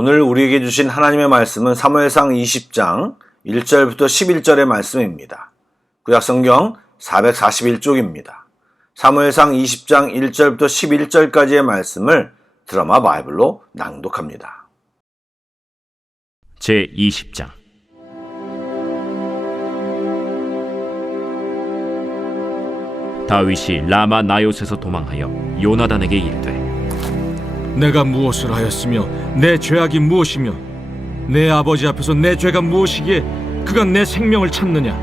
오늘 우리에게 주신 하나님의 말씀은 사무엘상 20장 1절부터 11절의 말씀입니다. 구약성경 441쪽입니다. 사무엘상 20장 1절부터 11절까지의 말씀을 드라마 바이블로 낭독합니다. 제20장 다윗이 라마 나요스에서 도망하여 요나단에게 이르되 내가 무엇을 하였으며 내 죄악이 무엇이며 내 아버지 앞에서 내 죄가 무엇이기에 그가 내 생명을 찾느냐?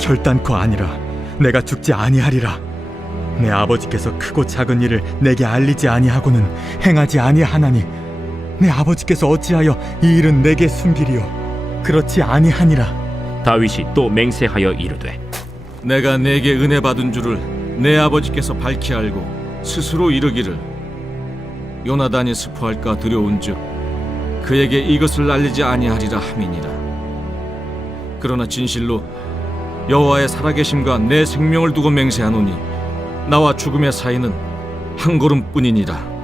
결단코 아니라 내가 죽지 아니하리라. 내 아버지께서 크고 작은 일을 내게 알리지 아니하고는 행하지 아니하나니 내 아버지께서 어찌하여 이 일은 내게 숨기리요? 그렇지 아니하니라. 다윗이 또 맹세하여 이르되 내가 내게 은혜 받은 줄을 내 아버지께서 밝히 알고 스스로 이르기를 요나단이 스포할까 두려운즉 그에게 이것을 알리지 아니하리라 함이니라. 그러나 진실로 여호와의 살아계심과 내 생명을 두고 맹세하노니 나와 죽음의 사이는 한 걸음뿐이니라.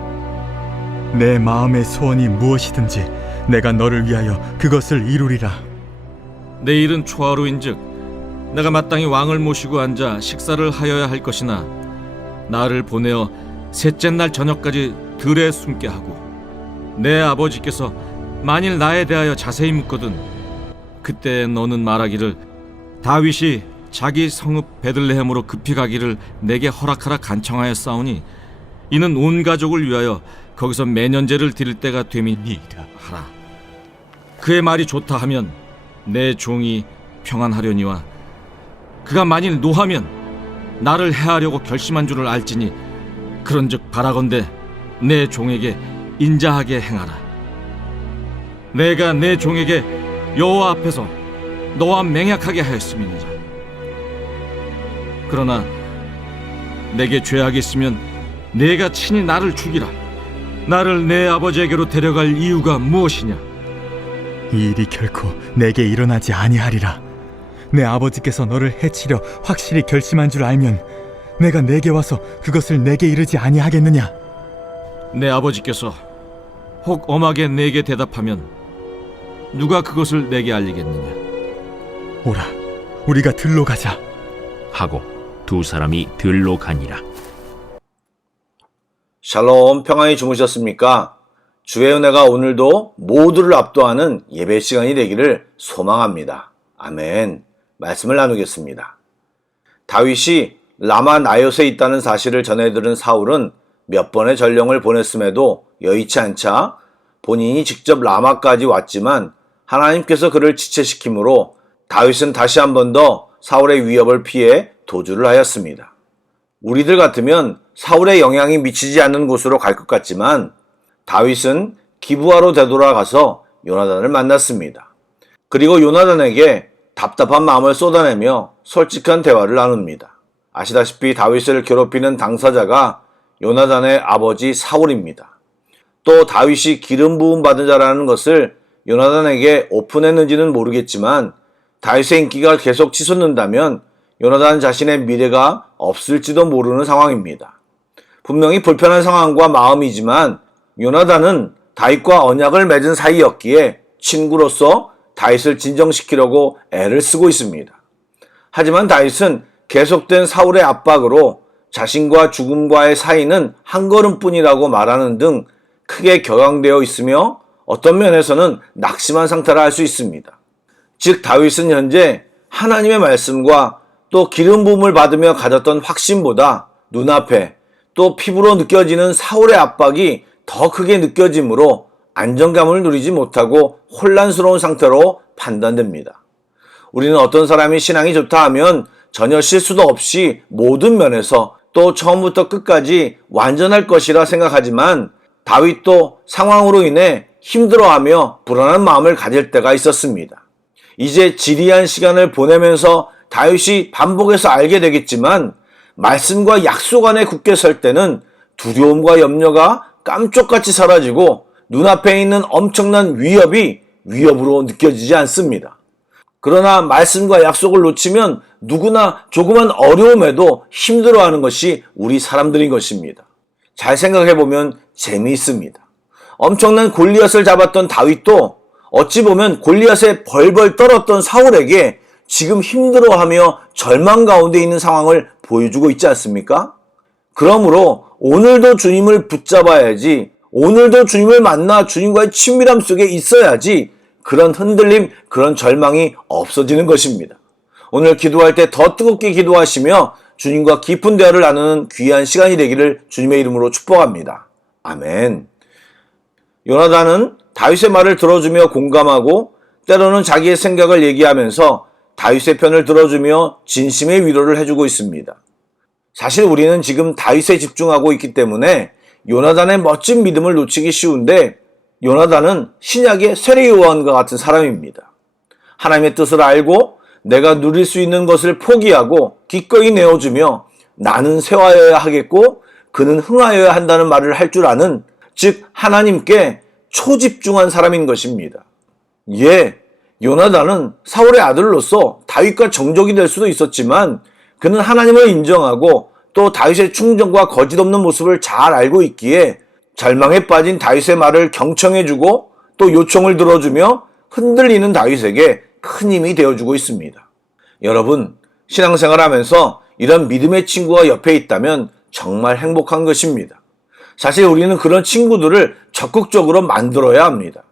내 마음의 소원이 무엇이든지 내가 너를 위하여 그것을 이루리라. 내일은 초하루인즉 내가 마땅히 왕을 모시고 앉아 식사를 하여야 할 것이나 나를 보내어 셋째 날 저녁까지 들에 숨게 하고 내 아버지께서 만일 나에 대하여 자세히 묻거든 그때 너는 말하기를 다윗이 자기 성읍 베들레헴으로 급히 가기를 내게 허락하라 간청하였사오니 이는 온 가족을 위하여 거기서 매년제를 드릴 때가 됨이니이다 하라. 그의 말이 좋다 하면 내 종이 평안하려니와 그가 만일 노하면 나를 해하려고 결심한 줄을 알지니 그런즉 바라건대 내 종에게 인자하게 행하라. 내가 내 종에게 여호와 앞에서 너와 맹약하게 하였음이니라. 그러나 내게 죄악이 있으면 내가 친히 나를 죽이라. 나를 내 아버지에게로 데려갈 이유가 무엇이냐? 이 일이 결코 내게 일어나지 아니하리라. 내 아버지께서 너를 해치려 확실히 결심한 줄 알면 내가 내게 와서 그것을 내게 이르지 아니하겠느냐? 내 아버지께서 혹 엄하게 내게 대답하면 누가 그것을 내게 알리겠느냐? 오라, 우리가 들로 가자 하고 두 사람이 들로 가니라. 샬롬, 평안히 주무셨습니까? 주의 은혜가 오늘도 모두를 압도하는 예배 시간이 되기를 소망합니다. 아멘. 말씀을 나누겠습니다. 다윗이 라마 나요스에 있다는 사실을 전해들은 사울은 몇 번의 전령을 보냈음에도 여의치 않자 본인이 직접 라마까지 왔지만 하나님께서 그를 지체시키므로 다윗은 다시 한 번 더 사울의 위협을 피해 도주를 하였습니다. 우리들 같으면 사울의 영향이 미치지 않는 곳으로 갈 것 같지만 다윗은 기브아로 되돌아가서 요나단을 만났습니다. 그리고 요나단에게 답답한 마음을 쏟아내며 솔직한 대화를 나눕니다. 아시다시피 다윗을 괴롭히는 당사자가 요나단의 아버지 사울입니다. 또 다윗이 기름 부음 받은 자라는 것을 요나단에게 오픈했는지는 모르겠지만 다윗의 인기가 계속 치솟는다면 요나단 자신의 미래가 없을지도 모르는 상황입니다. 분명히 불편한 상황과 마음이지만 요나단은 다윗과 언약을 맺은 사이였기에 친구로서 다윗을 진정시키려고 애를 쓰고 있습니다. 하지만 다윗은 계속된 사울의 압박으로 자신과 죽음과의 사이는 한 걸음뿐이라고 말하는 등 크게 격앙되어 있으며 어떤 면에서는 낙심한 상태라 할 수 있습니다. 즉 다윗은 현재 하나님의 말씀과 또 기름 부음을 받으며 가졌던 확신보다 눈앞에 또 피부로 느껴지는 사울의 압박이 더 크게 느껴지므로 안정감을 누리지 못하고 혼란스러운 상태로 판단됩니다. 우리는 어떤 사람이 신앙이 좋다 하면 전혀 실수도 없이 모든 면에서 또 처음부터 끝까지 완전할 것이라 생각하지만 다윗도 상황으로 인해 힘들어하며 불안한 마음을 가질 때가 있었습니다. 이제 지리한 시간을 보내면서 다윗이 반복해서 알게 되겠지만 말씀과 약속 안에 굳게 설 때는 두려움과 염려가 깜짝같이 사라지고 눈앞에 있는 엄청난 위협이 위협으로 느껴지지 않습니다. 그러나 말씀과 약속을 놓치면 누구나 조그만 어려움에도 힘들어하는 것이 우리 사람들인 것입니다. 잘 생각해보면 재미있습니다. 엄청난 골리앗을 잡았던 다윗도 어찌 보면 골리앗에 벌벌 떨었던 사울에게 지금 힘들어하며 절망 가운데 있는 상황을 보여주고 있지 않습니까? 그러므로 오늘도 주님을 붙잡아야지, 오늘도 주님을 만나 주님과의 친밀함 속에 있어야지 그런 흔들림, 그런 절망이 없어지는 것입니다. 오늘 기도할 때 더 뜨겁게 기도하시며 주님과 깊은 대화를 나누는 귀한 시간이 되기를 주님의 이름으로 축복합니다. 아멘. 요나단은 다윗의 말을 들어주며 공감하고 때로는 자기의 생각을 얘기하면서 다윗의 편을 들어주며 진심의 위로를 해주고 있습니다. 사실 우리는 지금 다윗에 집중하고 있기 때문에 요나단의 멋진 믿음을 놓치기 쉬운데, 요나단은 신약의 세례 요한과 같은 사람입니다. 하나님의 뜻을 알고 내가 누릴 수 있는 것을 포기하고 기꺼이 내어주며 나는 세워야 하겠고 그는 흥하여야 한다는 말을 할 줄 아는, 즉 하나님께 초집중한 사람인 것입니다. 요나단은 사울의 아들로서 다윗과 정족이 될 수도 있었지만 그는 하나님을 인정하고 또 다윗의 충정과 거짓 없는 모습을 잘 알고 있기에 절망에 빠진 다윗의 말을 경청해주고 또 요청을 들어주며 흔들리는 다윗에게 큰 힘이 되어주고 있습니다. 여러분, 신앙생활 하면서 이런 믿음의 친구가 옆에 있다면 정말 행복한 것입니다. 사실 우리는 그런 친구들을 적극적으로 만들어야 합니다.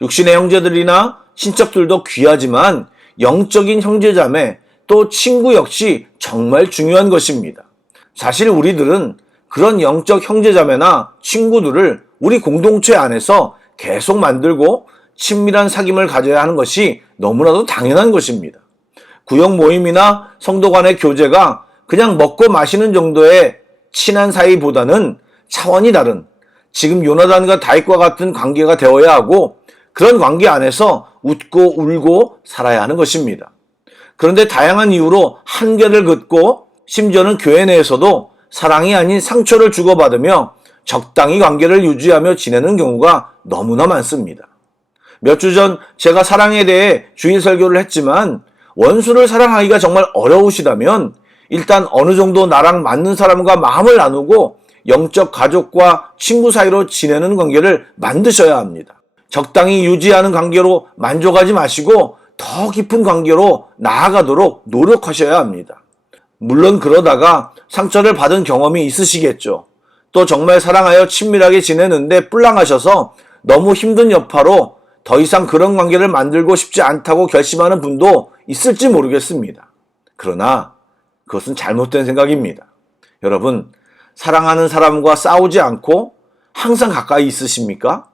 육신의 형제들이나 친척들도 귀하지만 영적인 형제자매 또 친구 역시 정말 중요한 것입니다. 사실 우리들은 그런 영적 형제자매나 친구들을 우리 공동체 안에서 계속 만들고 친밀한 사귐을 가져야 하는 것이 너무나도 당연한 것입니다. 구역 모임이나 성도 간의 교제가 그냥 먹고 마시는 정도의 친한 사이보다는 차원이 다른, 지금 요나단과 다윗과 같은 관계가 되어야 하고 그런 관계 안에서 웃고 울고 살아야 하는 것입니다. 그런데 다양한 이유로 한계를 긋고 심지어는 교회 내에서도 사랑이 아닌 상처를 주고받으며 적당히 관계를 유지하며 지내는 경우가 너무나 많습니다. 몇 주 전 제가 사랑에 대해 주일 설교를 했지만 원수를 사랑하기가 정말 어려우시다면 일단 어느 정도 나랑 맞는 사람과 마음을 나누고 영적 가족과 친구 사이로 지내는 관계를 만드셔야 합니다. 적당히 유지하는 관계로 만족하지 마시고 더 깊은 관계로 나아가도록 노력하셔야 합니다. 물론 그러다가 상처를 받은 경험이 있으시겠죠. 또 정말 사랑하여 친밀하게 지내는데 뿔랑하셔서 너무 힘든 여파로 더 이상 그런 관계를 만들고 싶지 않다고 결심하는 분도 있을지 모르겠습니다. 그러나 그것은 잘못된 생각입니다. 여러분, 사랑하는 사람과 싸우지 않고 항상 가까이 있으십니까?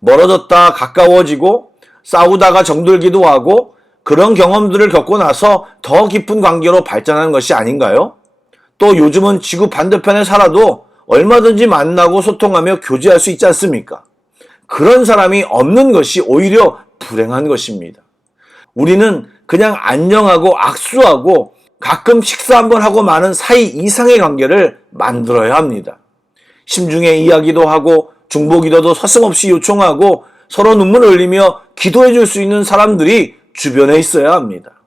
멀어졌다 가까워지고 싸우다가 정들기도 하고 그런 경험들을 겪고 나서 더 깊은 관계로 발전하는 것이 아닌가요? 또 요즘은 지구 반대편에 살아도 얼마든지 만나고 소통하며 교제할 수 있지 않습니까? 그런 사람이 없는 것이 오히려 불행한 것입니다. 우리는 그냥 안녕하고 악수하고 가끔 식사 한번 하고 마는 사이 이상의 관계를 만들어야 합니다. 심중에 이야기도 하고 중보기도도 서슴없이 요청하고 서로 눈물 흘리며 기도해 줄 수 있는 사람들이 주변에 있어야 합니다.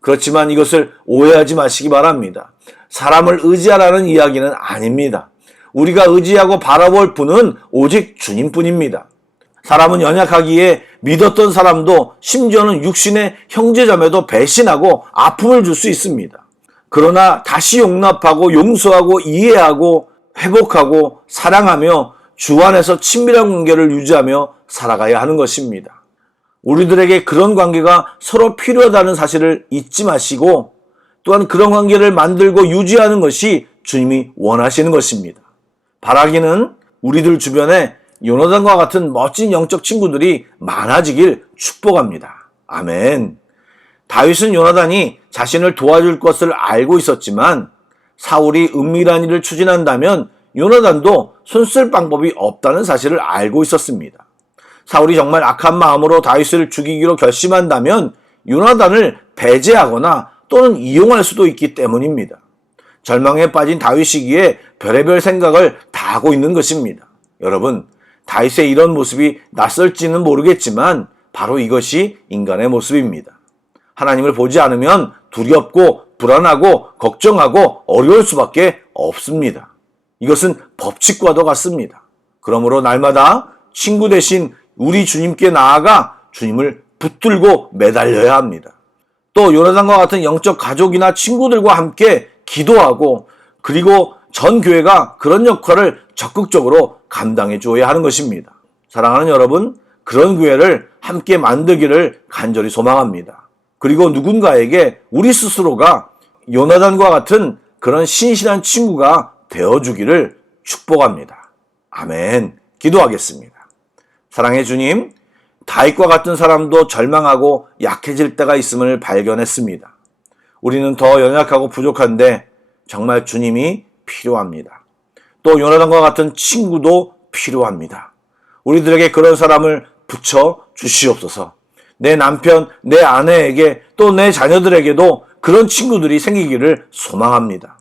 그렇지만 이것을 오해하지 마시기 바랍니다. 사람을 의지하라는 이야기는 아닙니다. 우리가 의지하고 바라볼 분은 오직 주님뿐입니다. 사람은 연약하기에 믿었던 사람도 심지어는 육신의 형제자매도 배신하고 아픔을 줄 수 있습니다. 그러나 다시 용납하고 용서하고 이해하고 회복하고 사랑하며 주 안에서 친밀한 관계를 유지하며 살아가야 하는 것입니다. 우리들에게 그런 관계가 서로 필요하다는 사실을 잊지 마시고 또한 그런 관계를 만들고 유지하는 것이 주님이 원하시는 것입니다. 바라기는 우리들 주변에 요나단과 같은 멋진 영적 친구들이 많아지길 축복합니다. 아멘. 다윗은 요나단이 자신을 도와줄 것을 알고 있었지만 사울이 은밀한 일을 추진한다면 요나단도 손쓸 방법이 없다는 사실을 알고 있었습니다. 사울이 정말 악한 마음으로 다윗을 죽이기로 결심한다면 요나단을 배제하거나 또는 이용할 수도 있기 때문입니다. 절망에 빠진 다윗이기에 별의별 생각을 다 하고 있는 것입니다. 여러분, 다윗의 이런 모습이 낯설지는 모르겠지만 바로 이것이 인간의 모습입니다. 하나님을 보지 않으면 두렵고 불안하고 걱정하고 어려울 수밖에 없습니다. 이것은 법칙과도 같습니다. 그러므로 날마다 친구 대신 우리 주님께 나아가 주님을 붙들고 매달려야 합니다. 또 요나단과 같은 영적 가족이나 친구들과 함께 기도하고 그리고 전 교회가 그런 역할을 적극적으로 감당해 주어야 하는 것입니다. 사랑하는 여러분, 그런 교회를 함께 만들기를 간절히 소망합니다. 그리고 누군가에게 우리 스스로가 요나단과 같은 그런 신실한 친구가 되어주기를 축복합니다. 아멘. 기도하겠습니다. 사랑해 주님, 다윗과 같은 사람도 절망하고 약해질 때가 있음을 발견했습니다. 우리는 더 연약하고 부족한데 정말 주님이 필요합니다. 또 요나단과 같은 친구도 필요합니다. 우리들에게 그런 사람을 붙여 주시옵소서. 내 남편, 내 아내에게 또 내 자녀들에게도 그런 친구들이 생기기를 소망합니다.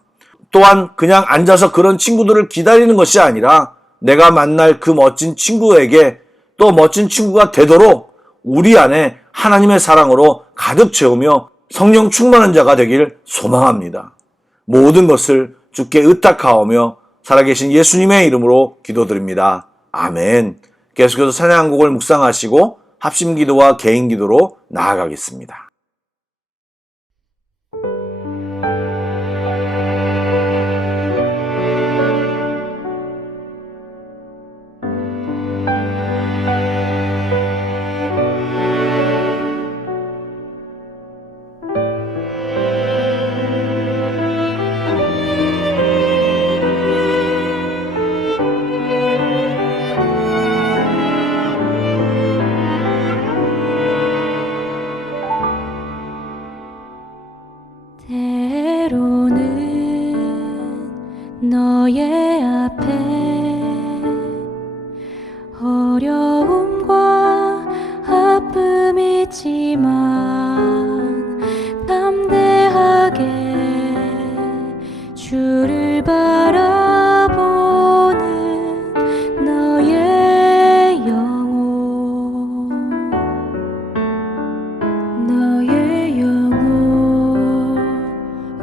또한 그냥 앉아서 그런 친구들을 기다리는 것이 아니라 내가 만날 그 멋진 친구에게 또 멋진 친구가 되도록 우리 안에 하나님의 사랑으로 가득 채우며 성령 충만한 자가 되길 소망합니다. 모든 것을 주께 의탁하오며 살아계신 예수님의 이름으로 기도드립니다. 아멘. 계속해서 찬양곡을 묵상하시고 합심기도와 개인기도로 나아가겠습니다. 때로는 너의 앞에 어려움과 아픔이지만 담대하게 주를 바라보는 너의 영혼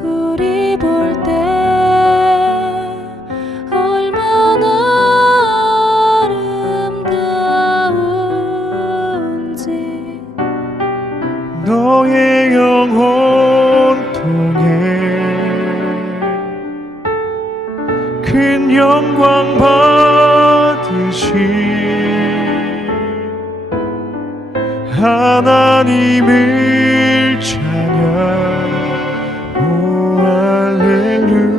우리 볼 때 얼마나 아름다운지 너의 영혼 통해 큰 영광 받으시 하나님을 찬양 오 할렐루야.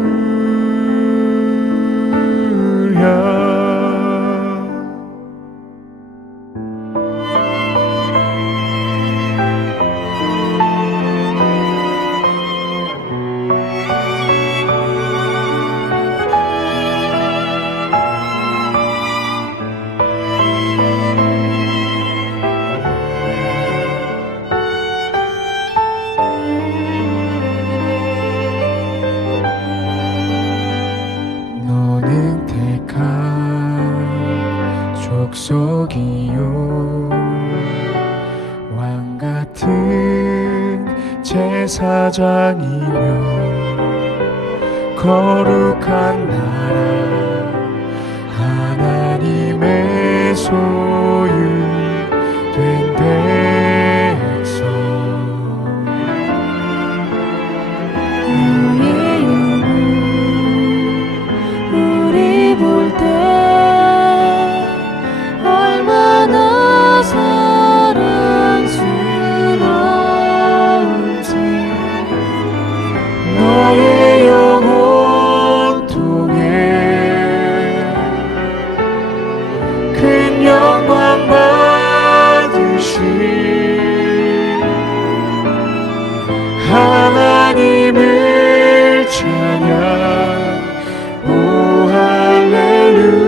너는 택한 족속이요 왕같은 제사장이며 거룩한 나라 하나님의 소유된 백성 너의 영혼 우리 볼 때 얼마나 사랑스러운지 너의 영혼 통해 큰 영광 받으시 하나님을 찬양 오 할렐루야.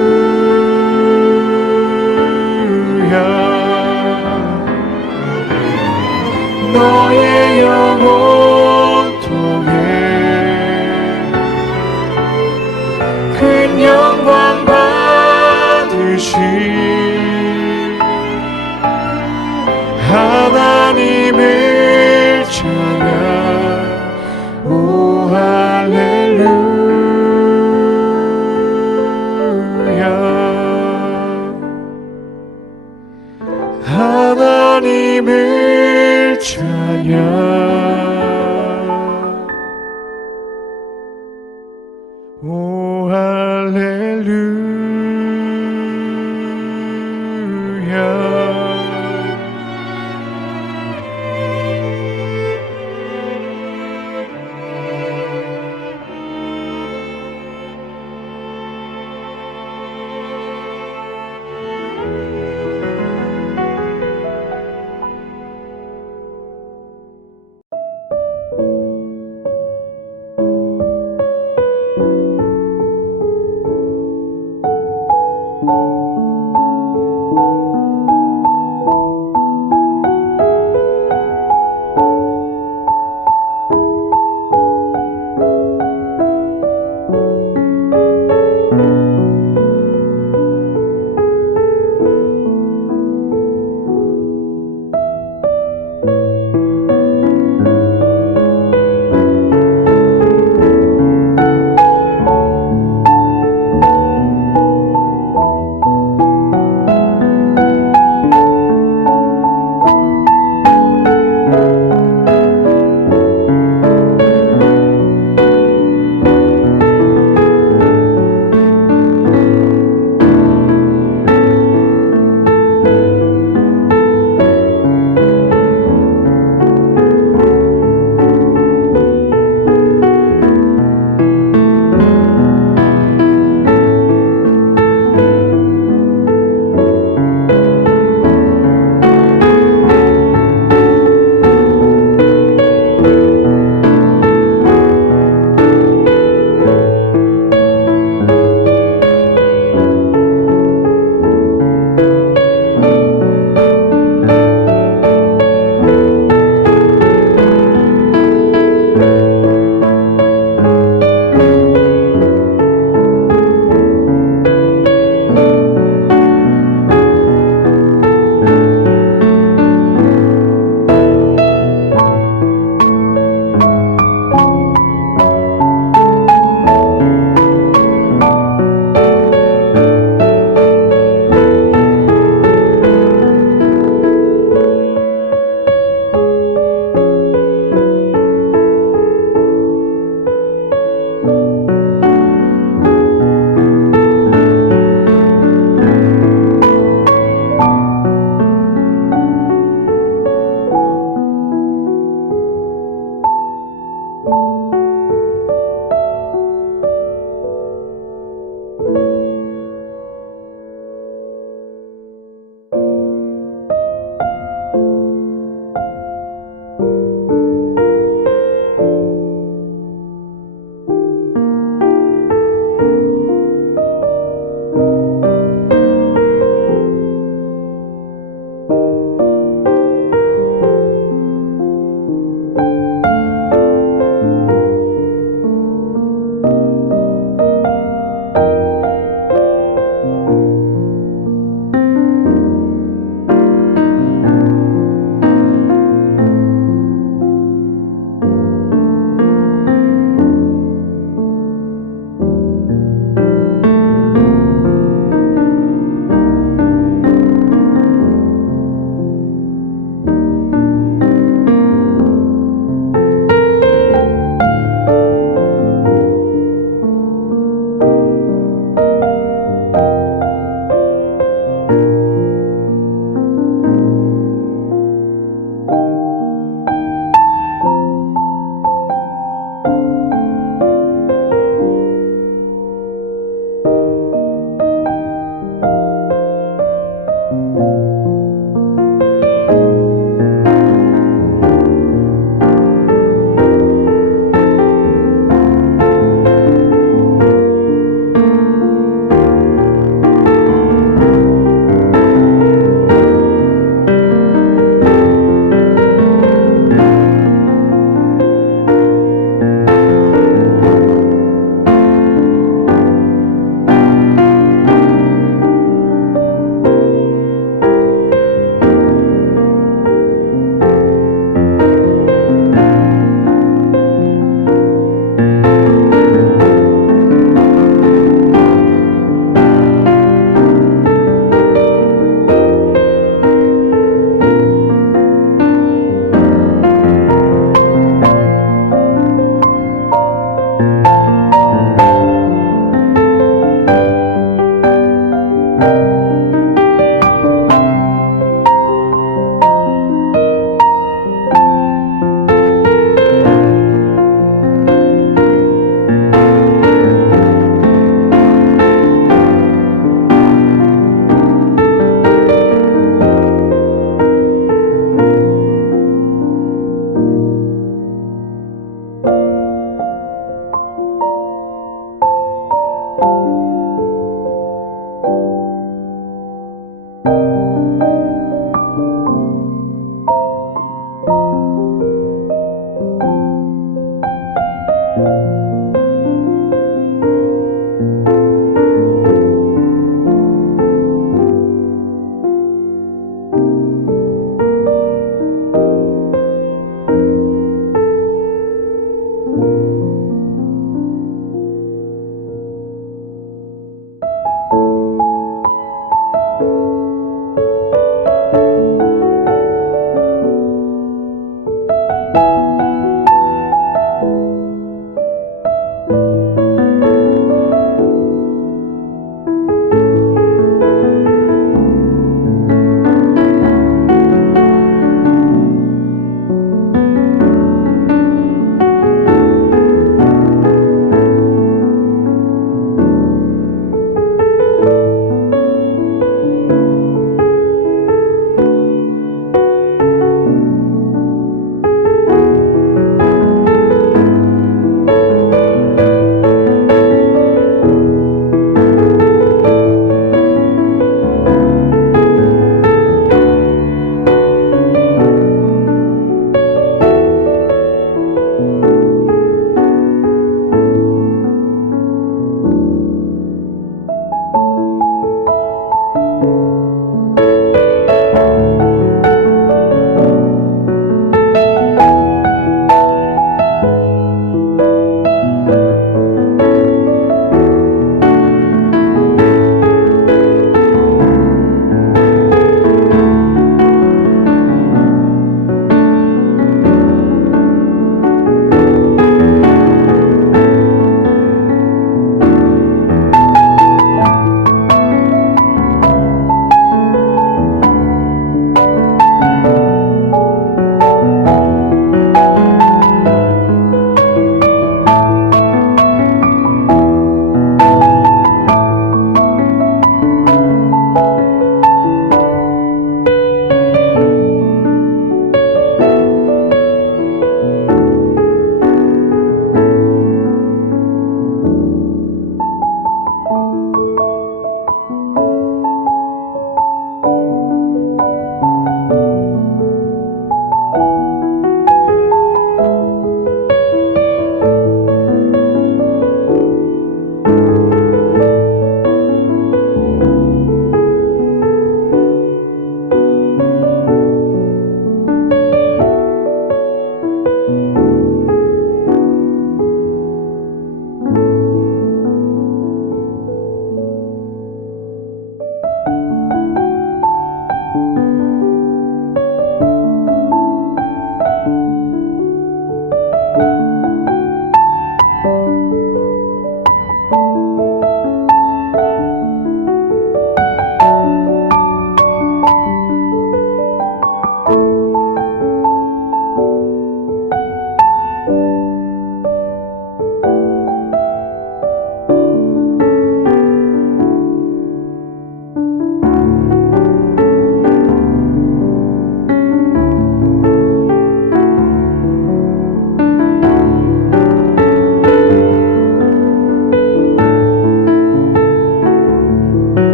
너의 영혼 통해 큰 영광 받으시 하나님을 찬양 오 할렐루야. 하나님을 찬양. 오 할렐루야.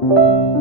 그